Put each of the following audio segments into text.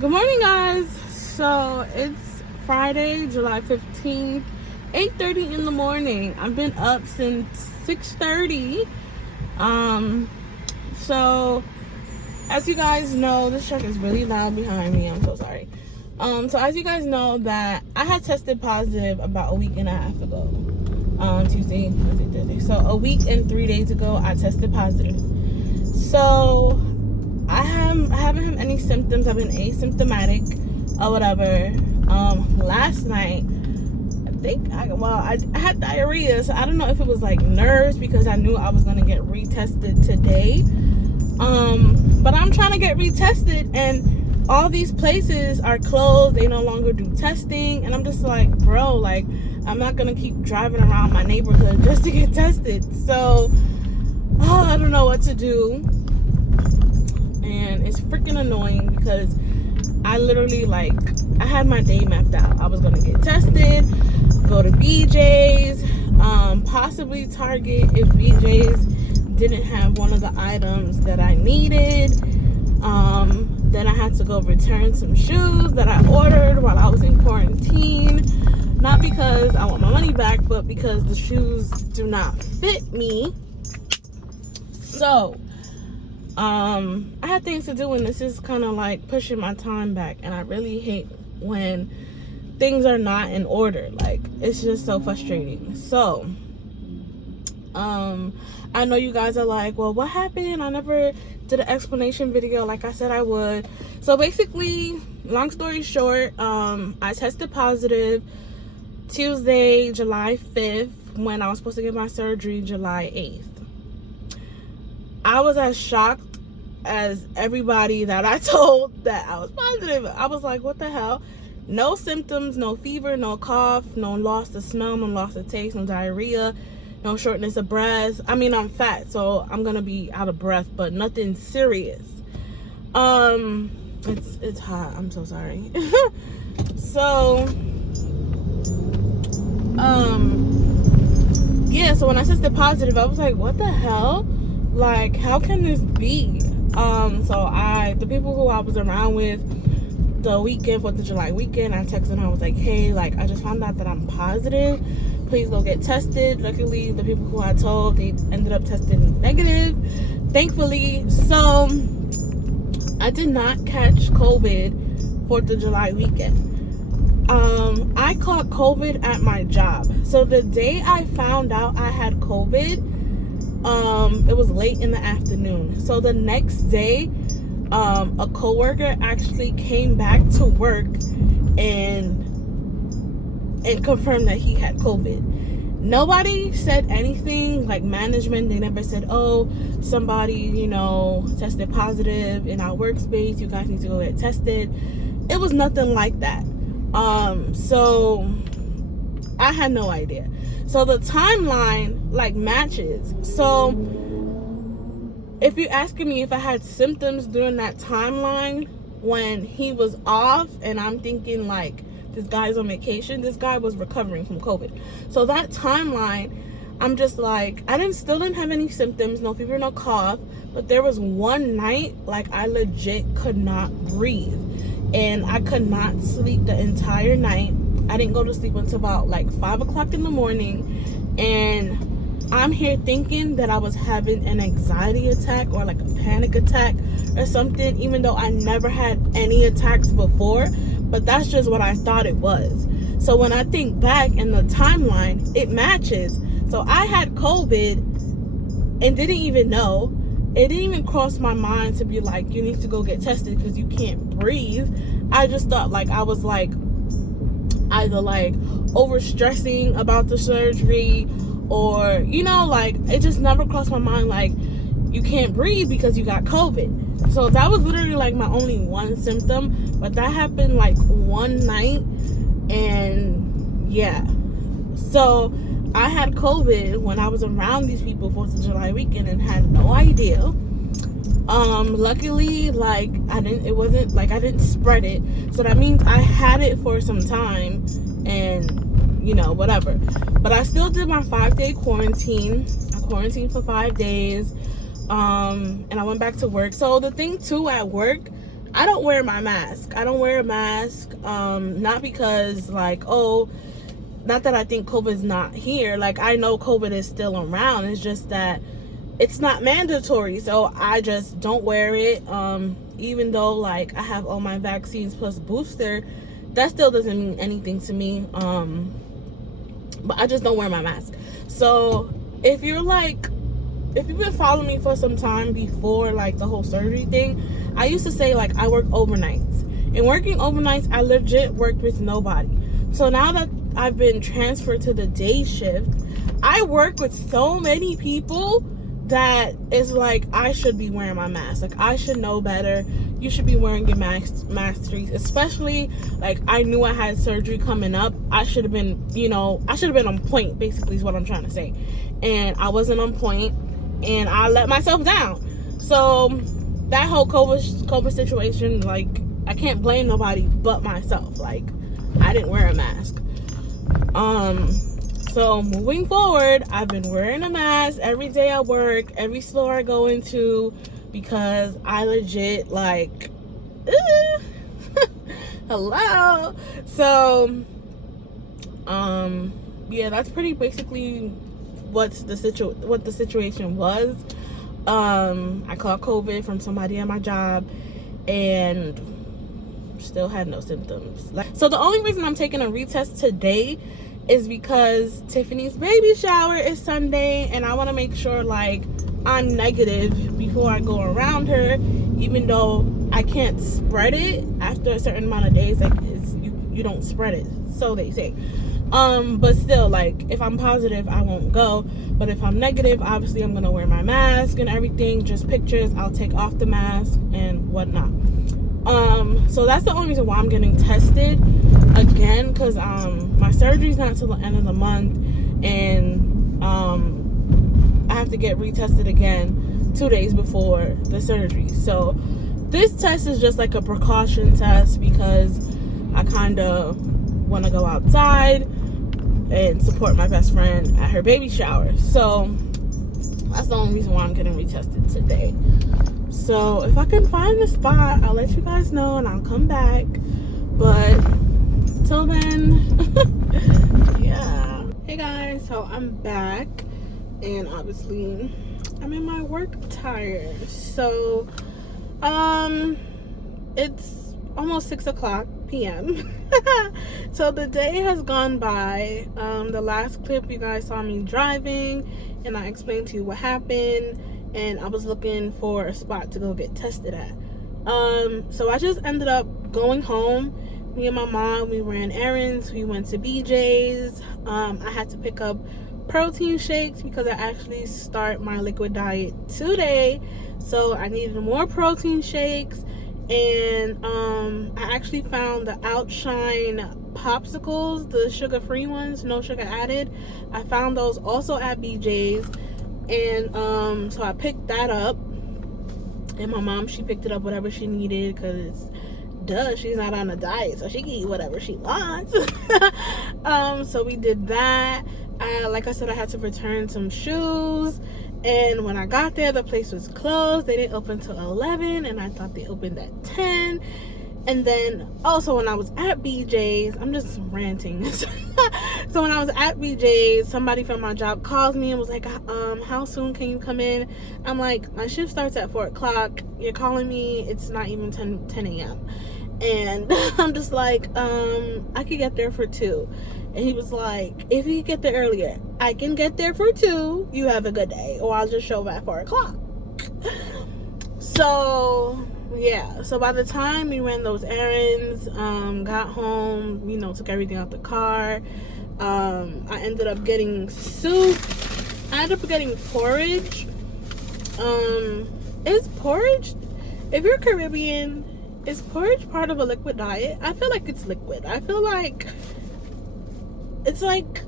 Good morning, guys. So it's Friday, July 15th, 8:30 in the morning. I've been up since 6:30. So as you guys know, this truck is really loud behind me. I'm so sorry. So as you guys know, that I had tested positive about a week and a half ago. Tuesday, Wednesday, Thursday. So a week and 3 days ago, I tested positive. So I haven't had any symptoms. I've been asymptomatic or whatever. Last night, I had diarrhea, so I don't know if it was like nerves because I knew I was gonna get retested today. But I'm trying to get retested, and all these places are closed. They no longer do testing, and I'm just like, bro, like I'm not gonna keep driving around my neighborhood just to get tested. So I don't know what to do. And it's freaking annoying because I literally, like, I had my day mapped out. I was gonna get tested, go to BJ's, possibly Target if BJ's didn't have one of the items that I needed. Then I had to go return some shoes that I ordered while I was in quarantine. Not because I want my money back, but because the shoes do not fit me. So I had things to do, and this is kind of like pushing my time back, and I really hate when things are not in order. Like, it's just so frustrating. So I know you guys are like, well, what happened? I never did an explanation video like I said I would. So basically, long story short, I tested positive Tuesday, July 5th, when I was supposed to get my surgery July 8th. I was as shocked as everybody that I told that I was positive. I was like, what the hell? No symptoms, no fever, no cough, no loss of smell, no loss of taste, no diarrhea, no shortness of breath. I mean, I'm fat, so I'm gonna be out of breath, but nothing serious. It's hot. I'm so sorry. So yeah, so when I tested positive, I was like, what the hell? Like, how can this be? So the people who I was around with the weekend, 4th of July weekend, I texted them. I was like, hey, like, I just found out that I'm positive. Please go get tested. Luckily, the people who I told, they ended up testing negative, thankfully. So I did not catch COVID 4th of July weekend. I caught COVID at my job. So the day I found out I had COVID, it was late in the afternoon. So the next day, a coworker actually came back to work and confirmed that he had COVID. Nobody said anything, like management. They never said, oh, somebody, tested positive in our workspace, you guys need to go get tested. It was nothing like that. So I had no idea. So the timeline like matches. So if you're asking me if I had symptoms during that timeline when he was off, and I'm thinking like, this guy's on vacation, this guy was recovering from COVID. So that timeline, I'm just like, still didn't have any symptoms, no fever, no cough, but there was one night, like, I legit could not breathe, and I could not sleep the entire night. I didn't go to sleep until about like 5 o'clock in the morning, and I'm here thinking that I was having an anxiety attack or like a panic attack or something, even though I never had any attacks before, but that's just what I thought it was. So when I think back in the timeline, it matches. So I had COVID and didn't even know. It didn't even cross my mind to be like, you need to go get tested because you can't breathe. I just thought like I was like either like over stressing about the surgery, or like, it just never crossed my mind like you can't breathe because you got COVID. So that was literally like my only one symptom, but that happened like one night, and yeah. So I had COVID when I was around these people 4th of July weekend and had no idea. Luckily, like, it wasn't like I didn't spread it, so that means I had it for some time, and whatever. But I still did my 5-day quarantine. I quarantined for 5 days, and I went back to work. So the thing too, at work, I don't wear my mask. I don't wear a mask, not because like, oh, not that I think COVID is not here. Like, I know COVID is still around. It's just that it's not mandatory, so I just don't wear it. Even though like I have all my vaccines plus booster, that still doesn't mean anything to me. But I just don't wear my mask. So if you've been following me for some time before like the whole surgery thing, I used to say like I work overnights. And working overnights, I legit worked with nobody. So now that I've been transferred to the day shift, I work with so many people that it's like I should be wearing my mask. Like, I should know better. You should be wearing your mask, especially like I knew I had surgery coming up. I should have been, I should have been on point, basically is what I'm trying to say. And I wasn't on point, and I let myself down. So that whole COVID situation, like, I can't blame nobody but myself. Like, I didn't wear a mask. So moving forward, I've been wearing a mask every day at work, every store I go into, because I legit like, hello. So, yeah, that's pretty basically what the situation was. I caught COVID from somebody at my job, and still had no symptoms. So the only reason I'm taking a retest today is because Tiffany's baby shower is Sunday, and I want to make sure like I'm negative before I go around her, even though I can't spread it after a certain amount of days. Like, you don't spread it, so they say. But still, like, if I'm positive, I won't go. But if I'm negative, obviously I'm gonna wear my mask and everything. Just pictures, I'll take off the mask and whatnot. So that's the only reason why I'm getting tested again, because my surgery's not till the end of the month, and I have to get retested again 2 days before the surgery. So this test is just like a precaution test, because I kind of want to go outside and support my best friend at her baby shower. So that's the only reason why I'm getting retested today. So if I can find the spot, I'll let you guys know and I'll come back. But till then, yeah. Hey guys, so I'm back, and obviously I'm in my work attire. So it's almost 6:00 p.m. So the day has gone by. The last clip you guys saw me driving, and I explained to you what happened, and I was looking for a spot to go get tested at. So I just ended up going home. Me and my mom, we ran errands. We went to BJ's. I had to pick up protein shakes because I actually start my liquid diet today, so I needed more protein shakes. And I actually found the Outshine popsicles, the sugar-free ones, no sugar added. I found those also at BJ's, and so I picked that up. And my mom, she picked it up whatever she needed, because duh, she's not on a diet, so she can eat whatever she wants. So we did that. Like I said, I had to return some shoes, and when I got there, the place was closed. They didn't open till 11, and I thought they opened at 10. And then also when I was at BJ's, I'm just ranting. So when I was at BJ's, somebody from my job calls me and was like, how soon can you come in? I'm like, my shift starts at 4 o'clock. You're calling me, it's not even 10 a.m. And I'm just like, I could get there for 2. And he was like, if you get there earlier, I can get there for 2. You have a good day, or I'll just show up at 4 o'clock. So yeah, so by the time we ran those errands, got home, took everything out the car, I ended up getting soup. I ended up getting porridge. Is porridge, if you're Caribbean, is porridge part of a liquid diet? I feel like it's liquid. I feel like it's like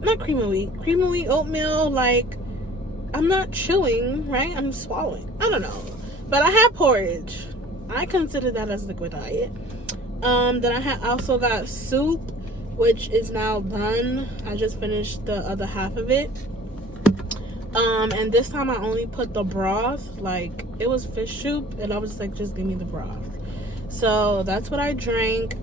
not cream of wheat oatmeal. Like, I'm not chewing, right? I'm swallowing. I don't know. But I had porridge. I consider that as liquid diet. Then I also got soup, which is now done. I just finished the other half of it. And this time I only put the broth. Like, it was fish soup, and I was just like, just give me the broth. So that's what I drank.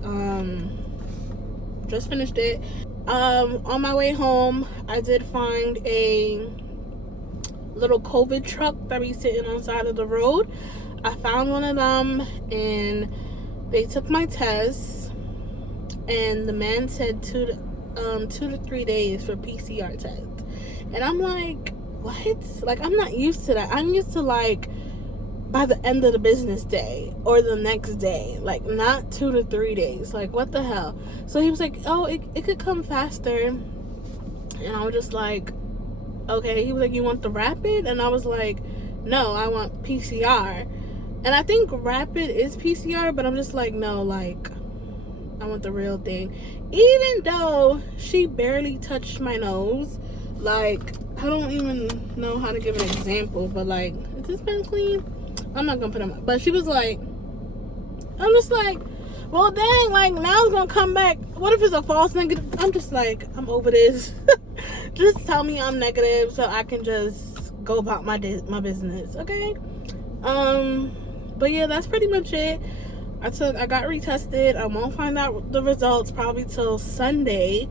Just finished it. On my way home, I did find a little COVID truck that be sitting on the side of the road. I found one of them, and they took my test, and the man said 2 to 3 days for PCR test. And I'm like, what? Like, I'm not used to that. I'm used to, like, by the end of the business day or the next day, like, not 2 to 3 days. Like, what the hell? So he was like, oh, it could come faster. And I was just like, okay. He was like, you want the rapid? And I was like, no, I want PCR. And I think rapid is PCR, but I'm just like, no, like, I want the real thing. Even though she barely touched my nose. Like, I don't even know how to give an example, but like, is this pen clean? I'm not gonna put them up. But she was like, I'm just like, well, dang, like, now it's gonna come back. What if it's a false negative? I'm just like, I'm over this. Just tell me I'm negative so I can just go about my business, okay? But yeah, that's pretty much it. I got retested. I won't find out the results probably till Sunday,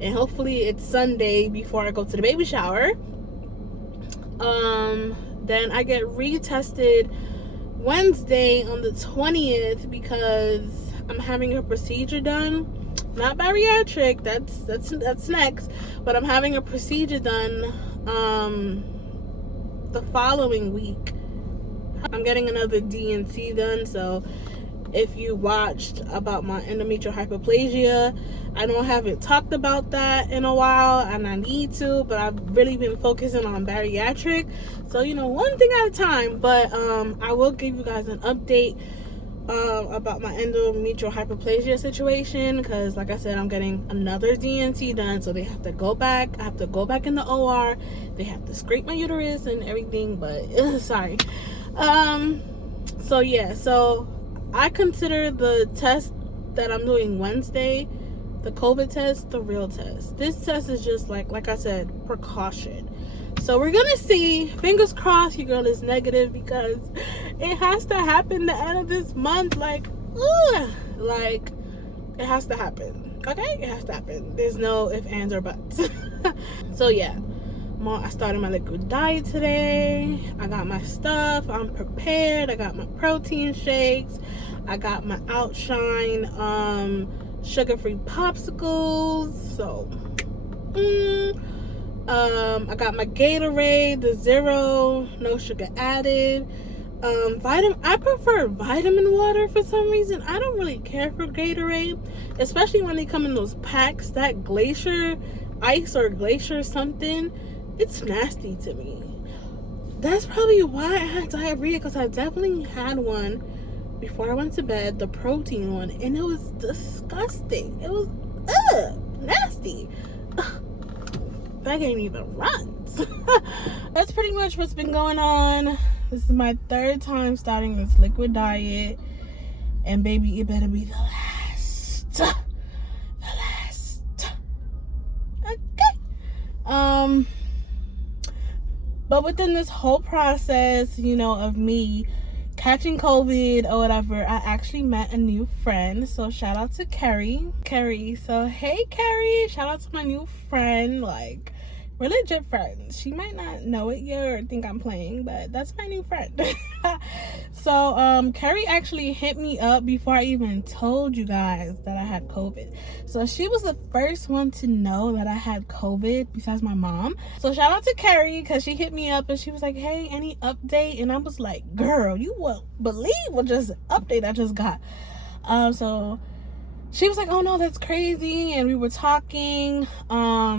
and hopefully it's Sunday before I go to the baby shower. Then I get retested Wednesday on the 20th because I'm having a procedure done. Not bariatric, that's next, but I'm having a procedure done the following week. I'm getting another D&C done. So if you watched about my endometrial hyperplasia, I know I haven't talked about that in a while, and I need to, but I've really been focusing on bariatric. So, you know, one thing at a time. But I will give you guys an update about my endometrial hyperplasia situation, because like I said, I'm getting another D&C done, so they have to go back. I have to go back in the OR. They have to scrape my uterus and everything, but sorry. So yeah, so I consider the test that I'm doing Wednesday, the COVID test, the real test. This test is just like I said, precaution. So we're gonna see. Fingers crossed your girl is negative, because it has to happen the end of this month. Like, like, it has to happen. Okay, it has to happen. There's no ifs, ands, or buts. So yeah, I started my liquid diet today. I got my stuff. I'm prepared. I got my protein shakes. I got my Outshine sugar-free popsicles. So, I got my Gatorade, the zero, no sugar added. I prefer vitamin water for some reason. I don't really care for Gatorade, especially when they come in those packs. That glacier ice or glacier something, it's nasty to me. That's probably why I had diarrhea, because I definitely had one before I went to bed, the protein one, and it was disgusting. It was nasty. That gave me the runs. That's pretty much what's been going on. This is my 3rd time starting this liquid diet, and baby, it better be the last. The last. Okay. But within this whole process, you know, of me catching COVID or whatever, I actually met a new friend. So shout out to Carrie. So hey Carrie, shout out to my new friend. Like, we're legit friends. She might not know it yet or think I'm playing, but that's my new friend. So Carrie actually hit me up before I even told you guys that I had COVID. So she was the first one to know that I had COVID besides my mom. So shout out to Carrie, because she hit me up and she was like, hey, any update? And I was like, girl, you won't believe what just update I just got. So she was like, oh no, that's crazy. And we were talking.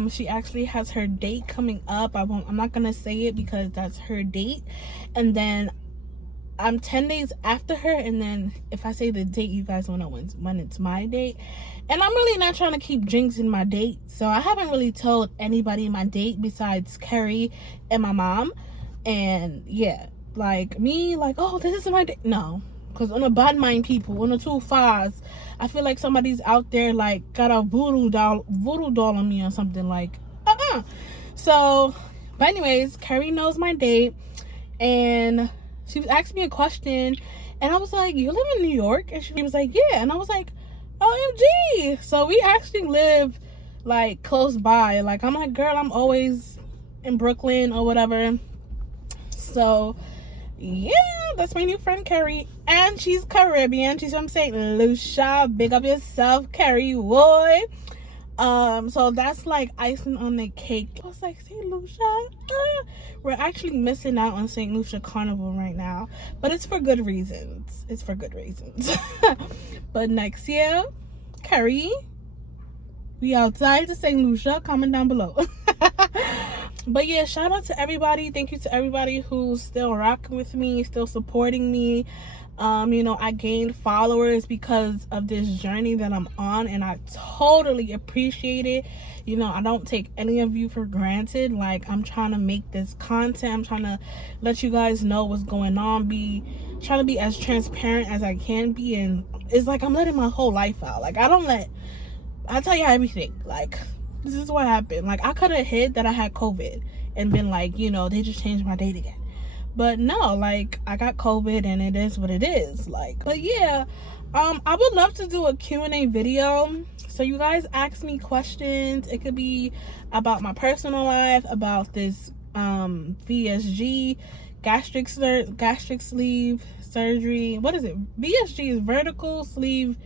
She actually has her date coming up. I'm not gonna say it because that's her date. And then I'm 10 days after her, and then if I say the date, you guys will know when it's my date. And I'm really not trying to keep jinxing my date, so I haven't really told anybody my date besides Carrie and my mom. And yeah, like me, like, oh, this is my date. No, because on a bad mind people, on the 2 5s, I feel like somebody's out there like got a voodoo doll on me or something. Like, So But anyways, Carrie knows my date, and she was asking me a question, and I was like, you live in New York? And she was like, yeah. And I was like, OMG. So we actually live like close by. Like, I'm like, girl, I'm always in Brooklyn or whatever. So yeah, that's my new friend Carrie, and she's Caribbean. She's from St. Lucia. Big up yourself, Carrie boy. So that's like icing on the cake. I was like, St. Lucia, we're actually missing out on St. Lucia Carnival right now, but it's for good reasons. It's for good reasons. But next year, Carrie, we outside to St. Lucia. Comment down below. But yeah, shout out to everybody. Thank you to everybody who's still rocking with me, still supporting me. You know, I gained followers because of this journey that I'm on, and I totally appreciate it. You know, I don't take any of you for granted. Like, I'm trying to make this content. I'm trying to let you guys know what's going on. Trying to be as transparent as I can be, and it's like I'm letting my whole life out. Like, I tell you everything. Like, this is what happened. Like, I could have hid that I had COVID and been like, you know, they just changed my date again. But no, like, I got COVID and it is what it is. Like, but yeah, I would love to do a Q&A video. So you guys ask me questions. It could be about my personal life, about this VSG, gastric sleeve surgery. What is it? VSG is vertical sleeve.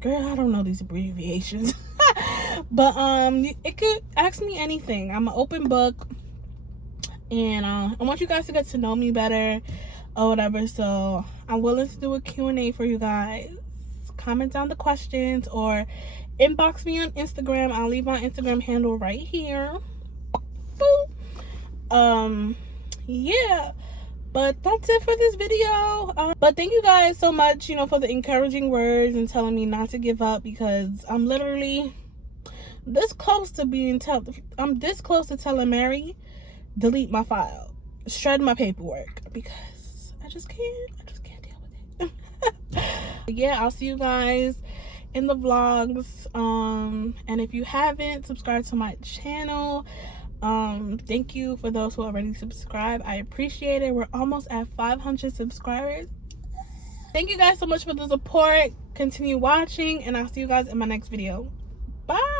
Girl, I don't know these abbreviations. But it could ask me anything. I'm an open book. And I want you guys to get to know me better or whatever. So I'm willing to do a Q&A for you guys. Comment down the questions or inbox me on Instagram. I'll leave my Instagram handle right here. Boop. Yeah. But that's it for this video. But thank you guys so much, you know, for the encouraging words and telling me not to give up, because I'm literally this close to I'm this close to telling Mary, delete my file, shred my paperwork, because I just can't deal with it. Yeah, I'll see you guys in the vlogs. And if you haven't subscribed to my channel, thank you for those who already subscribed. I appreciate it. We're almost at 500 subscribers. Thank you guys so much for the support. Continue watching, and I'll see you guys in my next video. Bye.